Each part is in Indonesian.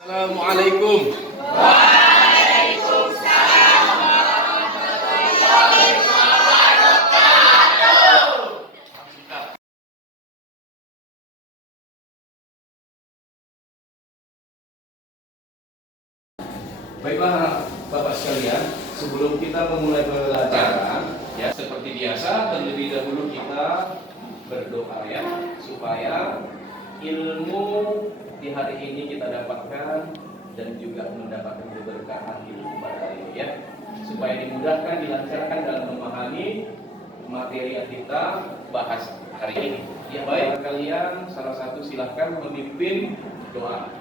Assalamualaikum. Waalaikumsalam warahmatullahi wabarakatuh. Baiklah Bapak sekalian, sebelum kita memulai pelajaran, ya seperti biasa terlebih dahulu kita berdoa ya supaya ilmu di hari ini kita dapatkan dan juga mendapatkan keberkahan ilmu pada hari ini ya, supaya dimudahkan, dilancarkan dalam memahami materi yang kita bahas hari ini. Ya baik, kalian salah satu silahkan memimpin doa.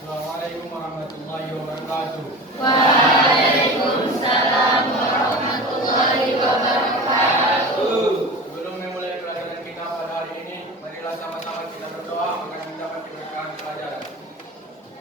Assalamualaikum warahmatullahi wabarakatuh. Waalaikumsalam warahmatullahi wabarakatuh. Sebelum memulai pelajaran kita pada hari ini, marilah sama-sama kita berdoa agar mendapat keberkahan pelajaran.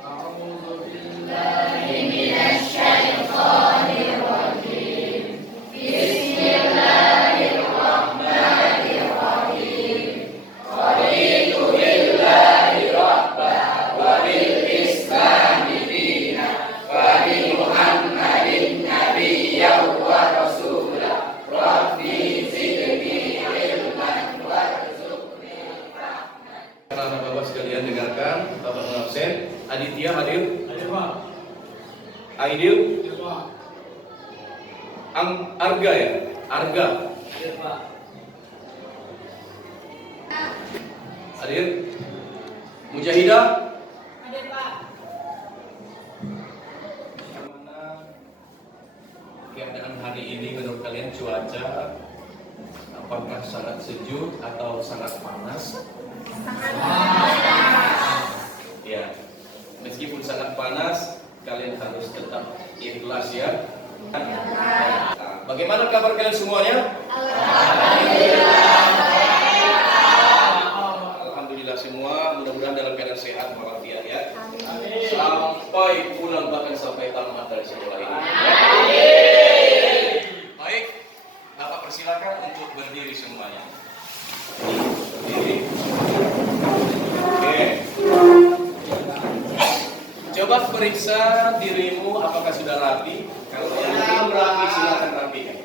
A'udzu billahi minasy syaithanir rajim. Bismillahirrahmanirrahim. Raditu billahi rabban wa bil islami dinan wa bi Muhammadin nabiyyan wa rasulan. Rabbi zidni ilman warzuqni rahmatan. Karena Bapak sekalian dengarkan, Bapak absen. Aditya hadir, Hadir Pak. Aidil, Hadir Pak. Arga ya, Arga Hadir Pak. hadir, Mujahidah. Hadir Pak. Bagaimana keadaan hari ini menurut kalian, cuaca? Apakah sangat sejuk atau sangat panas? Ya, meskipun sangat panas, kalian harus tetap ikhlas ya. Bagaimana kabar kalian semuanya? Alhamdulillah semua, mudah-mudahan dalam keadaan sehat walafiat ya. Sampai pulang, bahkan sampai tamat dari sekolah ini. Baik, Bapak persilakan untuk berdiri semuanya. Berdiri. Oke. Coba periksa dirimu apakah sudah rapi. Kalau yang belum rapi silakan rapikan.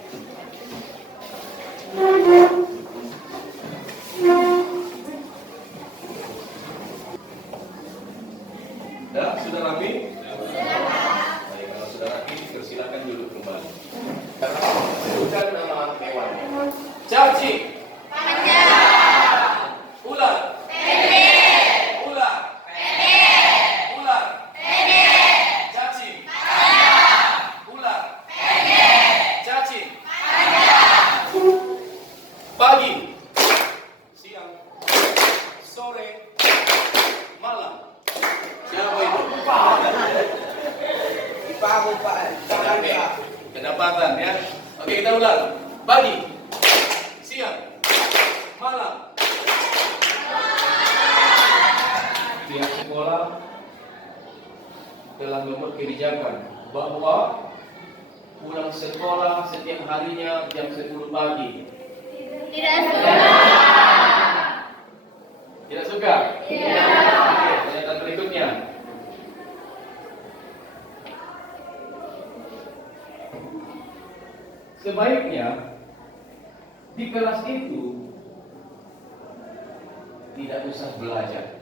Sudah rapi? Baik, kalau sudah rapi persilakan duduk kembali. Sebutkan nama hewannya. Cacing. Ular. Ular. Ular. Cacing. Ular. Cacing. Pagi. Siang. Sore. Malam. Siapa itu? Kedapatan ya. Oke, kita ulang. Pagi. Siang. Malam. Pihak sekolah telah membuat kebijakan bahwa pulang sekolah setiap harinya jam 10 pagi. Tidak suka. Tidak suka? Tidak. Oke, pernyataan berikutnya. Sebaiknya di kelas itu tidak usah belajar.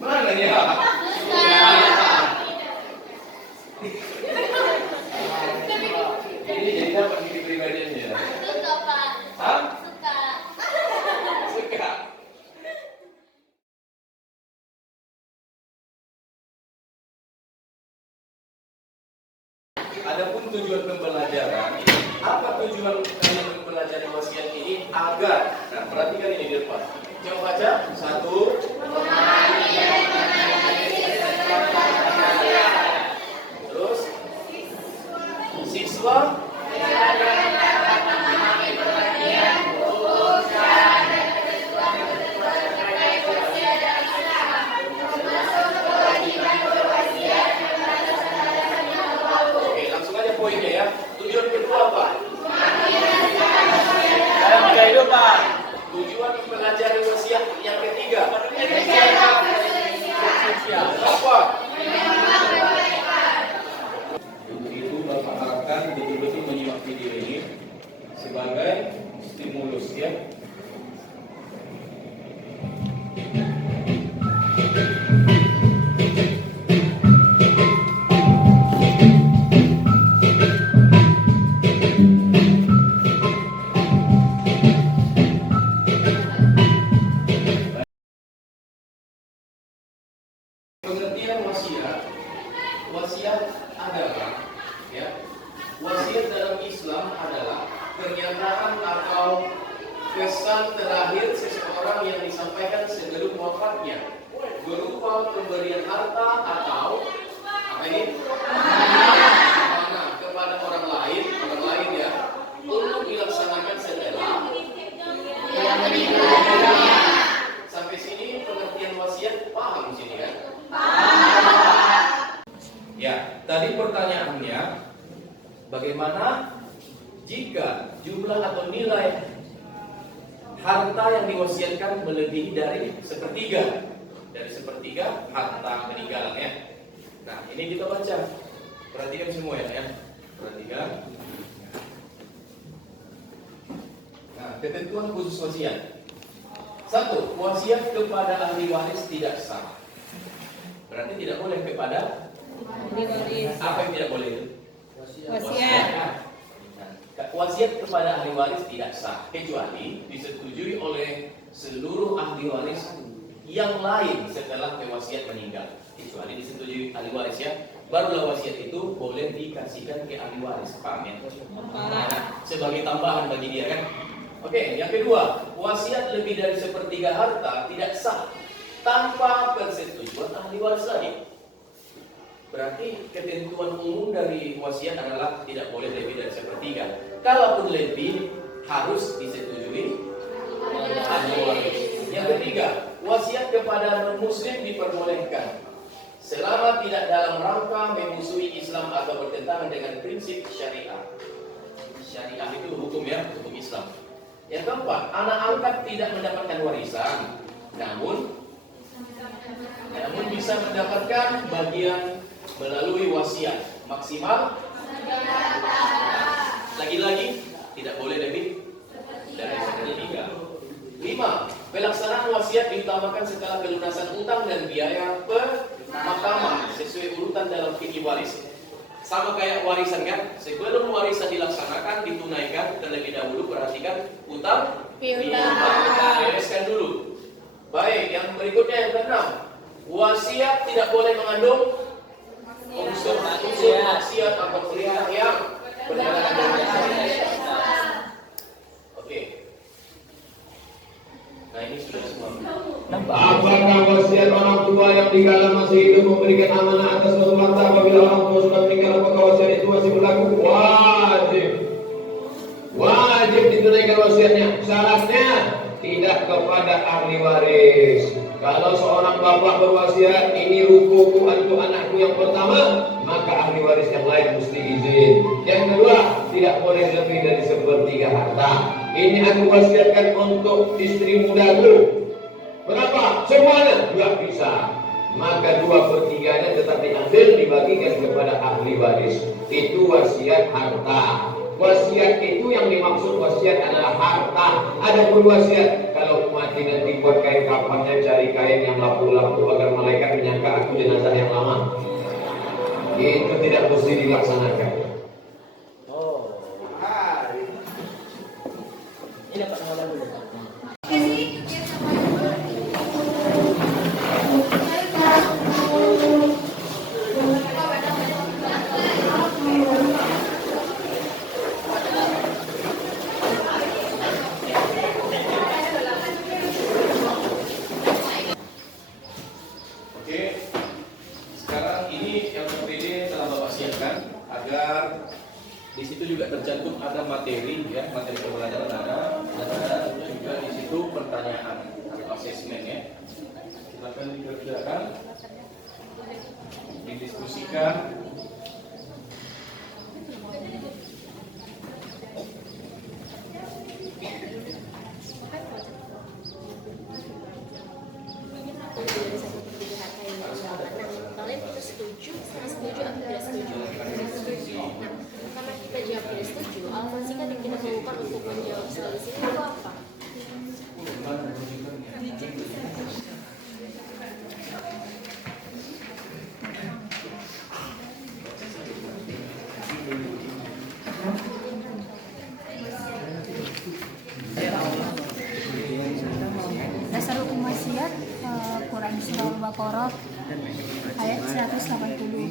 Mana ya? Ini jadi dapat di pribadinya. Suka, Pak. Hah? Suka. Suka. Adapun tujuan pembelajaran, apa tujuan kalian mempelajari wasiat ini? Tujuan mempelajari wasiat yang ketiga. Apa? Untuk itu Bapak harapkan betul-betul menyimak video ini sebagai stimulus ya. Pengertian wasiat adalah ya, wasiat dalam Islam adalah pernyataan atau kesan terakhir seseorang yang disampaikan sebelum wafatnya berupa pemberian harta atau apa ini? Amanah kepada orang lain ya, untuk dilaksanakan setelah yang meninggal. Sampai sini pengertian wasiat paham sini kan? Ya, tadi pertanyaannya bagaimana jika jumlah atau nilai harta yang diwasiatkan melebihi dari sepertiga harta peninggalannya. Nah, ini kita baca. Perhatikan semua ya. Perhatikan. Nah, ketentuan khusus wasiat. 1. Wasiat kepada ahli waris tidak sah. Berarti tidak boleh kepada apa yang tidak boleh? Wasiat. Nah, wasiat kepada ahli waris tidak sah kecuali disetujui oleh seluruh ahli waris yang lain setelah pewasiat meninggal. Kecuali disetujui ahli waris ya, barulah wasiat itu boleh dikasihkan ke ahli waris. Paham ya? Nah, sebagai tambahan bagi dia kan. Oke, yang kedua, wasiat lebih dari sepertiga harta tidak sah tanpa persetujuan ahli waris lagi. Berarti ketentuan umum dari wasiat adalah tidak boleh lebih dari sepertiga. Kalaupun lebih harus disetujui ahli waris. Yang ketiga, wasiat kepada non-muslim diperbolehkan selama tidak dalam rangka memusuhi Islam atau bertentangan dengan prinsip syariah. Syariah itu hukum ya, hukum Islam. Yang keempat, anak angkat tidak mendapatkan warisan, namun bisa mendapatkan bagian melalui wasiat maksimal. Lagi-lagi tidak boleh lebih dari sepertiga. 5. Pelaksanaan wasiat diutamakan setelah pelunasan utang dan biaya pemakaman sesuai urutan dalam fikih waris. Sama kayak warisan kan, sebelum warisan dilaksanakan ditunaikan terlebih dahulu. Perhatikan utang bereskan dulu. Baik, yang berikutnya yang keenam, wasiat tidak boleh mengandung unsur maksiat atau perintah yang bertentangan dengan syariat. Oke. Nah ini sudah semua. Apakah wasiat orang tua yang di kala masih hidup memberikan amanah atas suatu harta apabila orang tua sudah meninggal, apakah wasiat itu masih berlaku? Wajib ditunaikan wasiatnya. Syaratnya tidak kepada ahli waris. Kalau seorang bapak berwasiat, ini rukuku untuk anakku yang pertama, maka ahli waris yang lain mesti izin. Yang kedua, tidak boleh lebih dari sepertiga harta. Ini aku wasiatkan untuk istri mudaku. Berapa? Semuanya? Tidak bisa. Maka 2/3-nya tetap diambil, dibagikan kepada ahli waris. Itu wasiat harta. Wasiat itu yang dimaksud wasiat adalah harta. Ada pun wasiat kalau mati nanti buat kain kafannya, cari kain yang lapu-lapu agar malaikat menyangka aku jenazah yang lama. Itu tidak mesti dilaksanakan. Ini dapat nama dulu. Di situ juga tercantum ada materi ya, materi pembelajaran ada, dan ada juga di situ pertanyaan atau asesmen ya. Silakan dikerjakan, didiskusikan. Al-Baqarah ayat 180.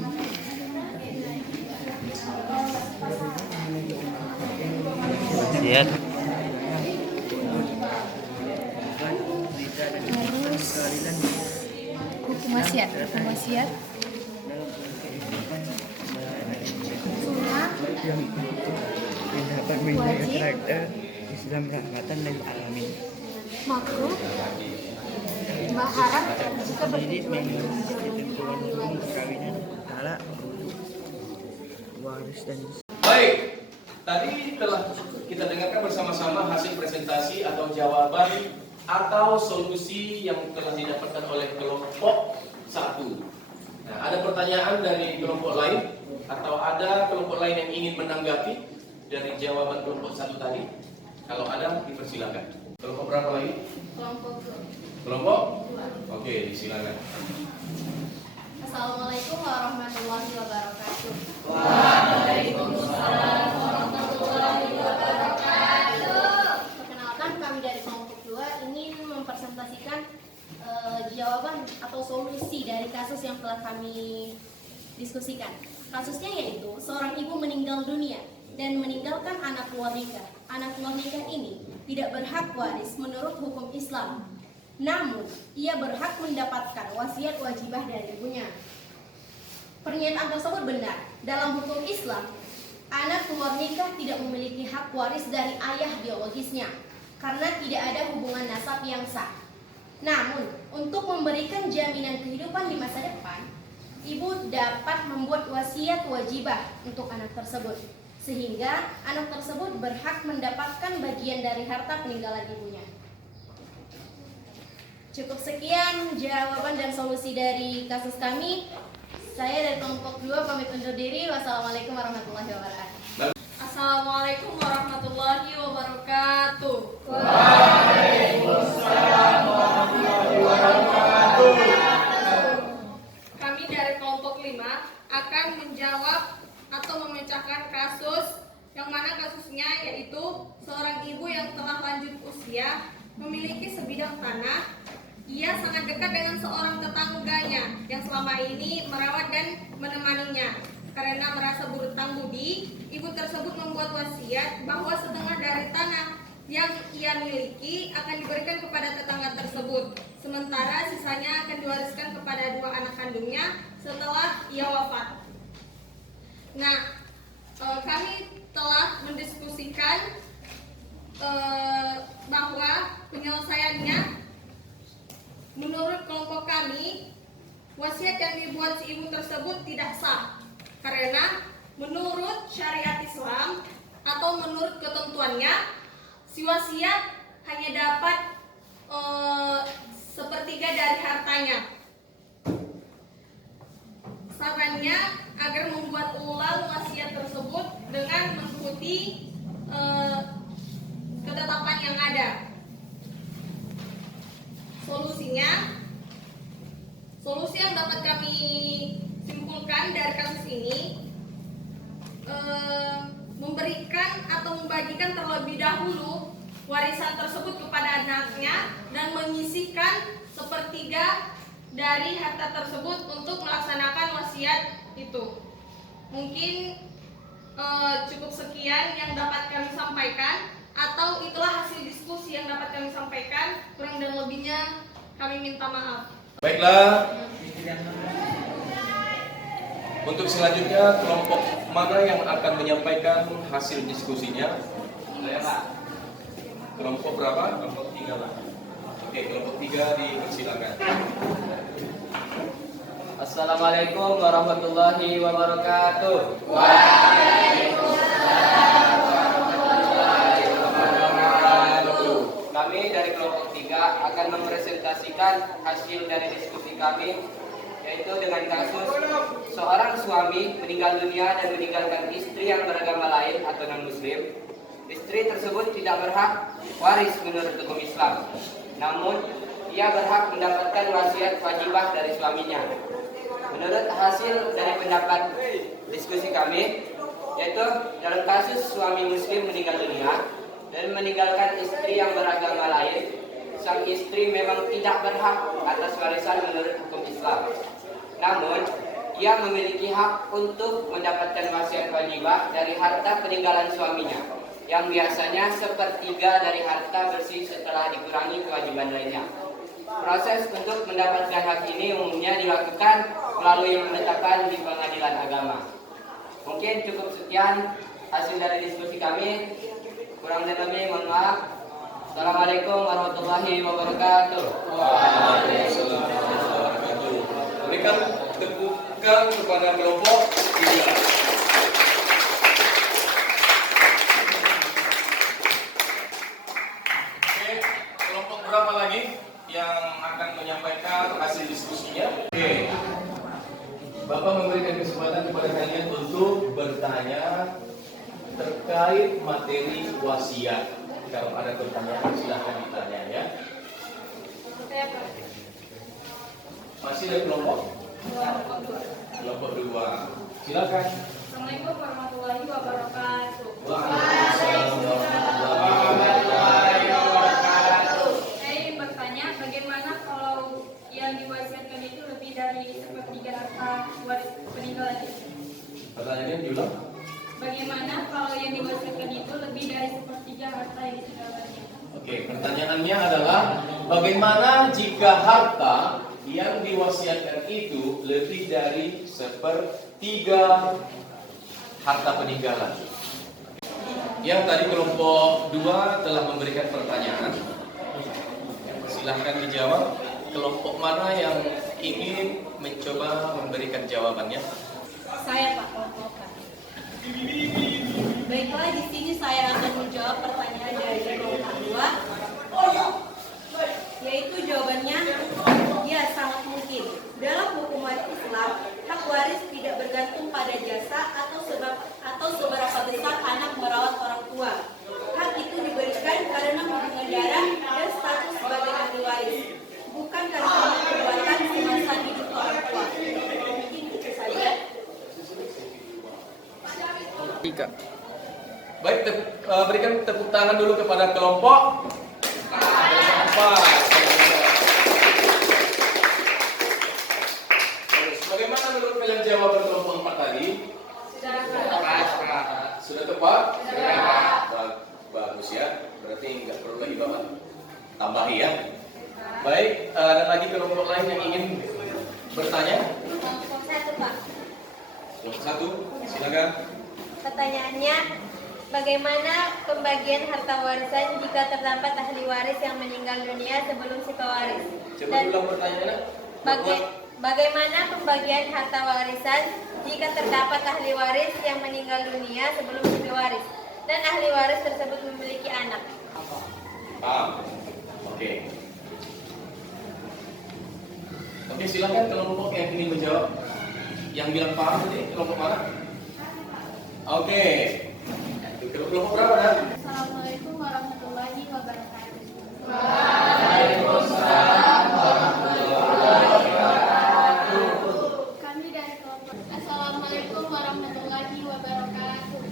Siap. Terus hukum wasiat sunnah yang dapat menjaga karakter Islam rahmatan lil alamin. makruh haram jika Jadi mengikuti ketentuan hukum perkawinan, talak, waris dan Baik, tadi telah kita dengarkan bersama-sama hasil presentasi atau jawaban atau solusi yang telah didapatkan oleh kelompok 1. Nah, ada pertanyaan dari kelompok lain atau ada kelompok lain yang ingin menanggapi dari jawaban kelompok 1 tadi? Kalau ada, dipersilakan. Kelompok berapa lagi? Kelompok? Oke, silakan. Assalamualaikum warahmatullahi wabarakatuh. Perkenalkan, kami dari kelompok 2 ingin mempresentasikan jawaban atau solusi dari kasus yang telah kami diskusikan. Kasusnya yaitu seorang ibu meninggal dunia dan meninggalkan anak luar nikah. Anak luar nikah ini tidak berhak waris menurut hukum Islam. Namun, ia berhak mendapatkan wasiat wajibah dari ibunya. Pernyataan tersebut benar. Dalam hukum Islam, anak luar nikah tidak memiliki hak waris dari ayah biologisnya karena tidak ada hubungan nasab yang sah. Namun, untuk memberikan jaminan kehidupan di masa depan, ibu dapat membuat wasiat wajibah untuk anak tersebut, sehingga anak tersebut berhak mendapatkan bagian dari harta peninggalan ibunya. Cukup sekian jawaban dan solusi dari kasus kami. Saya dari kelompok 2 pamit undur diri. Wassalamualaikum warahmatullahi wabarakatuh. Assalamualaikum warahmatullahi wabarakatuh. Waalaikumsalam warahmatullahi wabarakatuh. Kami dari kelompok 5 akan menjawab atau memecahkan kasus yang mana kasusnya yaitu seorang ibu yang telah lanjut usia memiliki sebidang tanah. Ia sangat dekat dengan seorang tetangganya yang selama ini merawat dan menemaninya. Karena merasa berhutang budi, ibu tersebut membuat wasiat bahwa setengah dari tanah yang ia miliki akan diberikan kepada tetangga tersebut. Sementara sisanya akan diwariskan kepada 2 anak kandungnya setelah ia wafat. Nah, kami telah mendiskusikan bahwa penyelesaiannya menurut kelompok kami, wasiat yang dibuat si ibu tersebut tidak sah karena menurut syariat Islam atau menurut ketentuannya, si wasiat hanya dapat sepertiga dari hartanya. Sarannya agar membuat ulang wasiat tersebut dengan mengikuti ketetapan yang ada. Solusi yang dapat kami simpulkan dari kasus ini, memberikan atau membagikan terlebih dahulu warisan tersebut kepada anaknya dan menyisihkan sepertiga dari harta tersebut untuk melaksanakan wasiat itu. Mungkin cukup sekian yang dapat kami sampaikan, atau itulah hasil diskusi yang dapat kami sampaikan. Kurang dan lebihnya kami minta maaf. Baiklah. Untuk selanjutnya, kelompok mana yang akan menyampaikan hasil diskusinya? Kelompok berapa? Kelompok 3 lah. Oke, kelompok 3 dipersilakan. Assalamualaikum warahmatullahi wabarakatuh. Kami dari kelompok 3 akan mempresentasikan hasil dari diskusi kami, yaitu dengan kasus seorang suami meninggal dunia dan meninggalkan istri yang beragama lain atau non-muslim. Istri tersebut tidak berhak waris menurut hukum Islam, namun ia berhak mendapatkan wasiat wajibah dari suaminya. Menurut hasil dari pendapat diskusi kami, yaitu dalam kasus suami muslim meninggal dunia dan meninggalkan istri yang beragama lain, sang istri memang tidak berhak atas warisan menurut hukum Islam. Namun, ia memiliki hak untuk mendapatkan wasiat wajibah dari harta peninggalan suaminya, yang biasanya sepertiga dari harta bersih setelah dikurangi kewajiban lainnya. Proses untuk mendapatkan hak ini umumnya dilakukan melalui penetapan di pengadilan agama. Mungkin cukup sekian hasil dari diskusi kami. Kurang dan lebih mohon maaf. Assalamualaikum warahmatullahi wabarakatuh. Waalaikumsalam warahmatullahi wabarakatuh. Berikan tepukan kepada kelompok 3. Oke, kelompok berapa lagi yang akan menyampaikan hasil diskusinya? Oke, Bapak memberikan kesempatan kepada kalian untuk bertanya terkait materi wasiat. Kalau ada pertanyaan silahkan ditanya ya. Masih ada kelompok? Kelompok 2. Silakan. Assalamualaikum warahmatullahi wabarakatuh. Waalaikumsalam warahmatullahi wabarakatuh. Saya ingin bertanya, bagaimana kalau yang diwasiatkan itu lebih dari sepertiga harta waris peninggalan itu? Pertanyaannya diulang. Bagaimana kalau yang diwasiatkan itu lebih dari sepertiga harta yang ditinggalkannya? Oke, pertanyaannya adalah bagaimana jika harta yang diwasiatkan itu lebih dari sepertiga harta peninggalan? Yang tadi kelompok 2 telah memberikan pertanyaan. Silahkan dijawab. Kelompok mana yang ingin mencoba memberikan jawabannya? Saya Pak, kelompok A. Baiklah, di sini saya akan menjawab pertanyaan dari kelompok 2, yaitu jawabannya ya sangat mungkin. Dalam hukum waris Islam, hak waris tidak bergantung pada jasa atau seberapa besar anak merawat orang tua. Hak itu diberikan karena hubungan darah dan status sebagai ahli waris, bukan karena perbuatan semasa hidup orang tua. Mungkin itu saja. Baik, berikan tepuk tangan dulu kepada kelompok 4. Bagaimana menurut kalian jawaban kelompok 4 tadi? Sudah tepat? Bagus ya. Berarti nggak perlu lagi Bapak tambahi ya. Baik, ada lagi kelompok lain yang ingin bertanya? Kelompok 1 Pak. Kelompok 1, silakan. Pertanyaannya, bagaimana pembagian harta warisan jika terdapat ahli waris yang meninggal dunia sebelum si pewaris? Coba ulang pertanyaannya. Bagaimana pembagian harta warisan jika terdapat ahli waris yang meninggal dunia sebelum si pewaris dan ahli waris tersebut memiliki anak? Oke. Oke, silakan kelompok yang ingin menjawab. Yang bilang paham tadi kelompok mana? Oke. Kelompok berapa dah? Assalamualaikum warahmatullahi wabarakatuh. Waalaikumsalam warahmatullahi wabarakatuh. Kami dari kelompok. Assalamualaikum warahmatullahi wabarakatuh.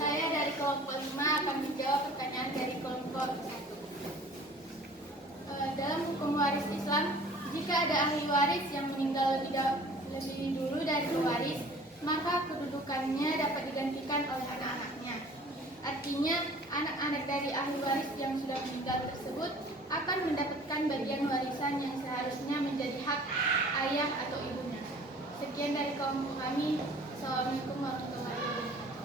Saya dari kelompok 5 akan menjawab pertanyaan dari kelompok 1. Dalam hukum waris Islam, jika ada ahli waris yang meninggal lebih dulu dari pewaris, maka kedudukannya dapat digantikan oleh anak-anaknya. Artinya, anak-anak dari ahli waris yang sudah meninggal tersebut akan mendapatkan bagian warisan yang seharusnya menjadi hak ayah atau ibunya. Sekian dari kelompok kami. Assalamualaikum warahmatullahi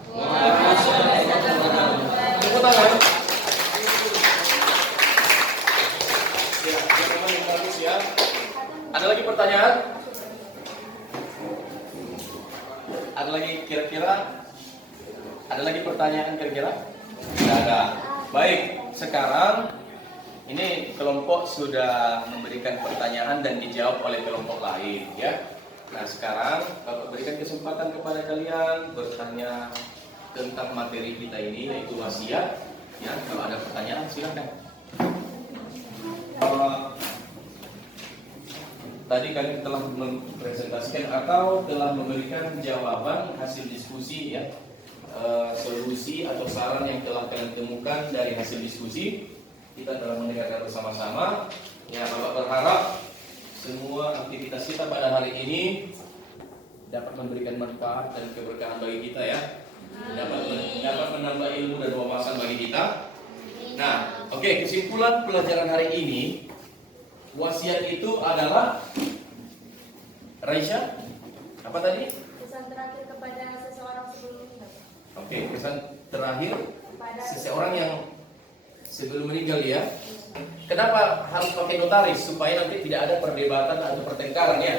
wabarakatuh. Tepuk tangan. Ya, teman-teman yang bagus ya. Ada lagi pertanyaan? Ada lagi kira-kira? Ada lagi pertanyaan kira-kira? Tidak ada. Baik, sekarang ini kelompok sudah memberikan pertanyaan dan dijawab oleh kelompok lain ya. Nah, sekarang Bapak berikan kesempatan kepada kalian bertanya tentang materi kita ini yaitu wasiat. Ya, kalau ada pertanyaan silakan. Tadi kalian telah mempresentasikan atau telah memberikan jawaban hasil diskusi ya solusi atau saran yang telah kalian temukan dari hasil diskusi. Kita telah mendengarkan bersama-sama. Ya, Bapak berharap semua aktivitas kita pada hari ini dapat memberikan manfaat dan keberkahan bagi kita ya. Dapat menambah ilmu dan wawasan bagi kita. Nah, oke, kesimpulan pelajaran hari ini, wasiat itu adalah Raisya, apa tadi? Pesan terakhir kepada seseorang sebelum meninggal. Oke, pesan terakhir seseorang yang sebelum meninggal ya. Kenapa harus pakai notaris? Supaya nanti tidak ada perdebatan atau pertengkaran ya.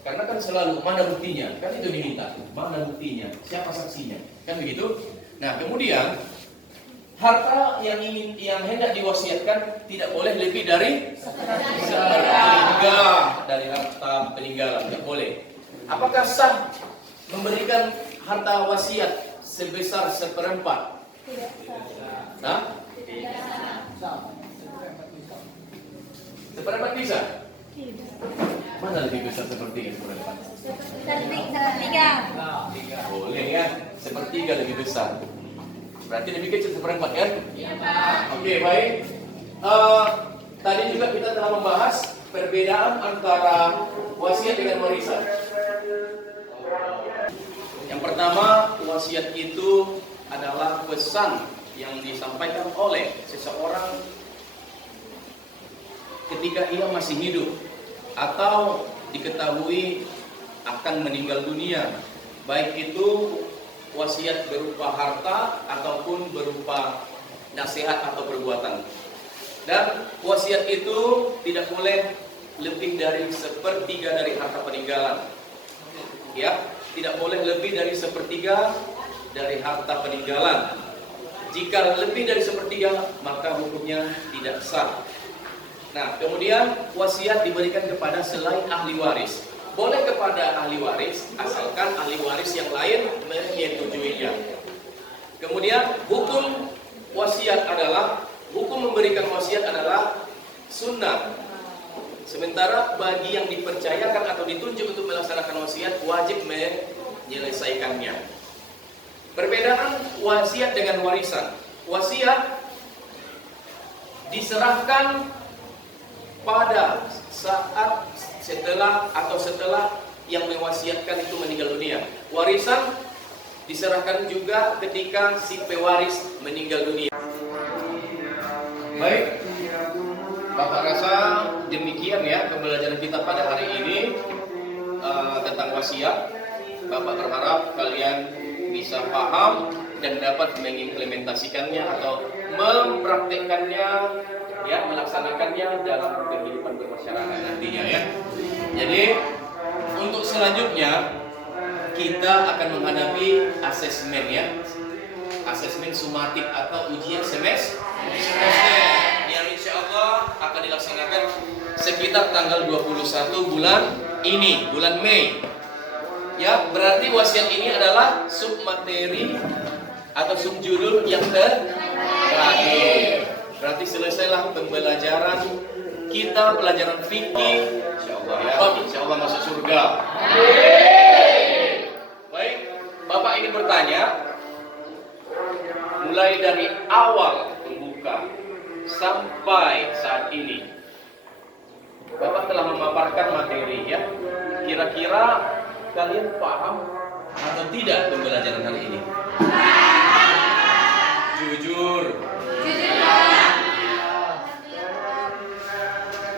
Karena kan selalu mana buktinya? Kan itu diminta. Mana buktinya? Siapa saksinya? Kan begitu? Nah, kemudian harta yang hendak diwasiatkan tidak boleh lebih dari sepertiga dari harta peninggalan. Tidak boleh. Apakah sah memberikan harta wasiat sebesar 1/4? Tidak. Nah? 1/4 bisa? Mana lebih besar sepertiga 1/4? Sepertiga. Boleh kan? 1/3 lebih besar. Berarti lebih kecil 1/4 kan? Oke, baik. Tadi juga kita telah membahas perbedaan antara wasiat dengan warisan. Yang pertama, wasiat itu adalah pesan yang disampaikan oleh seseorang ketika ia masih hidup atau diketahui akan meninggal dunia, baik itu wasiat berupa harta ataupun berupa nasihat atau perbuatan. Dan wasiat itu tidak boleh lebih dari 1/3 dari harta peninggalan. Ya, tidak boleh lebih dari 1/3 dari harta peninggalan. Jika lebih dari 1/3 maka hukumnya tidak sah. Nah, kemudian wasiat diberikan kepada selain ahli waris. Boleh kepada ahli waris asalkan ahli waris yang lain menyetujuinya. Kemudian hukum memberikan wasiat adalah sunnah. Sementara bagi yang dipercayakan atau ditunjuk untuk melaksanakan wasiat wajib menyelesaikannya. Perbedaan wasiat dengan warisan. Wasiat diserahkan pada saat setelah yang mewasiatkan itu meninggal dunia. Warisan diserahkan juga ketika si pewaris meninggal dunia. Baik, Bapak rasa demikian ya pembelajaran kita pada hari ini tentang wasiat. Bapak berharap kalian bisa paham dan dapat mengimplementasikannya atau mempraktekkannya, ya, melaksanakannya dalam kehidupan bermasyarakat nantinya ya. Jadi untuk selanjutnya kita akan menghadapi asesmen ya, asesmen sumatif atau ujian semester yang insya Allah akan dilaksanakan sekitar tanggal 21 bulan ini, bulan Mei. Ya, berarti wasiat ini adalah submateri atau subjudul yang terakhir. Berarti selesailah pembelajaran kita, pelajaran fikih. Insyaallah ya, insyaallah masuk surga. Baik, Bapak ingin bertanya, mulai dari awal pembuka sampai saat ini, Bapak telah memaparkan materi ya. Kira-kira kalian paham atau tidak pembelajaran hari ini? Jujur.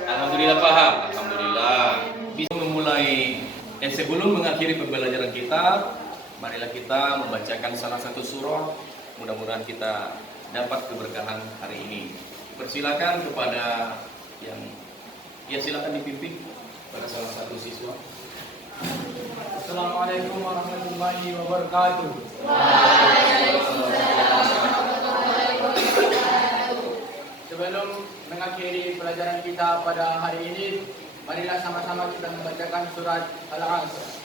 Alhamdulillah paham. Alhamdulillah. Bisa memulai sebelum mengakhiri pembelajaran kita, marilah kita membacakan salah satu surah. Mudah-mudahan kita dapat keberkahan hari ini. Persilakan kepada yang silakan dipimpin pada salah satu siswa. Assalamualaikum warahmatullahi wabarakatuh. Sebelum mengakhiri pelajaran kita pada hari ini, marilah sama-sama kita membacakan surat Al-Asr.